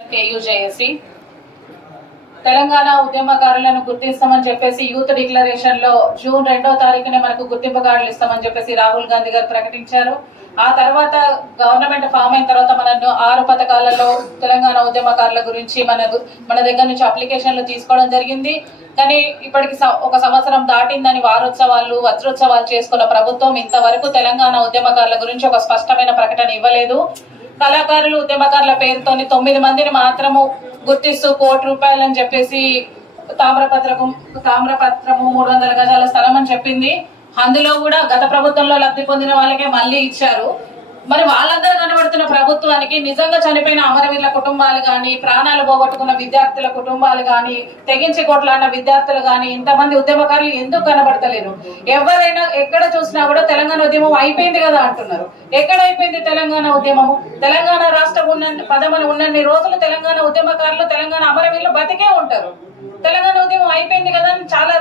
కేయూజేఏసీ తెలంగాణ ఉద్యమకారులను గుర్తిస్తామని చెప్పేసి youth డిక్లరేషన్లో June రెండో తారీఖునే మనకు గుర్తింపు కార్డులు ఇస్తామని చెప్పేసి రాహుల్ గాంధీ గారు ప్రకటించారు. ఆ తర్వాత గవర్నమెంట్ ఫామ్ అయిన తర్వాత మనను ఆరు పథకాలలో తెలంగాణ ఉద్యమకారుల గురించి మన మన దగ్గర నుంచి అప్లికేషన్లు తీసుకోవడం జరిగింది. కానీ ఇప్పటికి ఒక సంవత్సరం దాటిందని వారోత్సవాలు వజ్రోత్సవాలు చేసుకున్న ప్రభుత్వం ఇంతవరకు తెలంగాణ ఉద్యమకారుల గురించి ఒక స్పష్టమైన ప్రకటన ఇవ్వలేదు. కళాకారులు ఉద్యమకారుల పేరుతోని తొమ్మిది మందిని మాత్రము గుర్తిస్తూ కోటి రూపాయలు అని చెప్పేసి తామ్రపత్రము తామ్రపత్రము మూడు వందల గజాల స్థలం అని చెప్పింది. అందులో కూడా గత ప్రభుత్వంలో లబ్ధి పొందిన వాళ్ళకే మళ్ళీ ఇచ్చారు. మరి వాళ్ళందరూ కనబడుతున్నారు వారికి నిజంగా చనిపోయిన అమరవీరుల కుటుంబాలు కానీ ప్రాణాలు పోగొట్టుకున్న విద్యార్థుల కుటుంబాలు కానీ తెగించి కొట్లాడిన విద్యార్థులు కానీ ఇంతమంది ఉద్యమకారులు ఎందుకు కనబడతలేరు? ఎవరైనా ఎక్కడ చూసినా కూడా తెలంగాణ ఉద్యమం అయిపోయింది కదా అంటున్నారు. ఎక్కడ అయిపోయింది తెలంగాణ ఉద్యమము? తెలంగాణ రాష్ట్రం ఉన్న పదమని ఉన్నన్ని రోజులు తెలంగాణ ఉద్యమకారులు తెలంగాణ అమరవీరులు బతికే ఉంటారు. తెలంగాణ ఉద్యమం అయిపోయింది కదా అని చాలా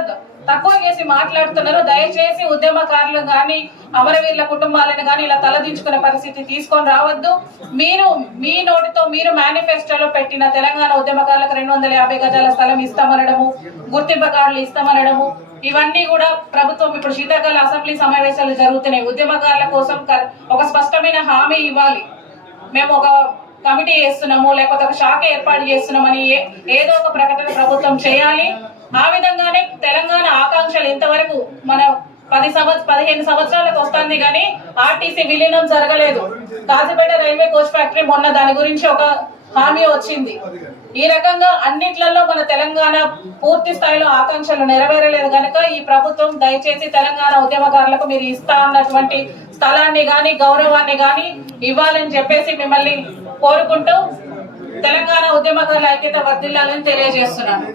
మాట్లాడుతున్నారు దయచేసి ఉద్యమకారులు కానీ అమరవీరుల కుటుంబాలను కానీ ఇలా తలదించుకునే పరిస్థితి తీసుకొని రావద్దు. మీరు మీ నోటితో మీరు మేనిఫెస్టోలో పెట్టిన తెలంగాణ ఉద్యమకారులకు రెండు వందల యాభై గజాల స్థలం ఇస్తామనడము గుర్తింపు కార్డులు ఇస్తామనడము ఇవన్నీ కూడా ప్రభుత్వం ఇప్పుడు శీతాకాల అసెంబ్లీ సమావేశాలు జరుగుతున్నాయి. ఉద్యమకారుల కోసం క- ఒక స్పష్టమైన హామీ ఇవ్వాలి. మేము ఒక కమిటీ చేస్తున్నాము లేకపోతే ఒక శాఖ ఏర్పాటు చేస్తున్నామని ఏ- ఏదో ఒక ప్రకటన ప్రభుత్వం చేయాలి. ఆ విధంగానే తెలంగాణ ఆకాంక్షలు ఇంతవరకు మన పది సంవత్సర పదిహేను సంవత్సరాలకు వస్తుంది కానీ ఆర్టీసీ విలీనం జరగలేదు. కాజీపేట రైల్వే కోచ్ ఫ్యాక్టరీ మొన్న దాని గురించి ఒక హామీ వచ్చింది. ఈ రకంగా అన్నిట్లలో మన తెలంగాణ పూర్తి స్థాయిలో ఆకాంక్షలు నెరవేరలేదు కనుక ఈ ప్రభుత్వం దయచేసి తెలంగాణ ఉద్యమకారులకు మీరు ఇస్తా అన్నటువంటి స్థలాన్ని గాని గౌరవాన్ని గాని ఇవ్వాలని చెప్పేసి మిమ్మల్ని కోరుకుంటూ తెలంగాణ ఉద్యమకారుల ఐక్యత వర్దిల్లాలని తెలియజేస్తున్నాను.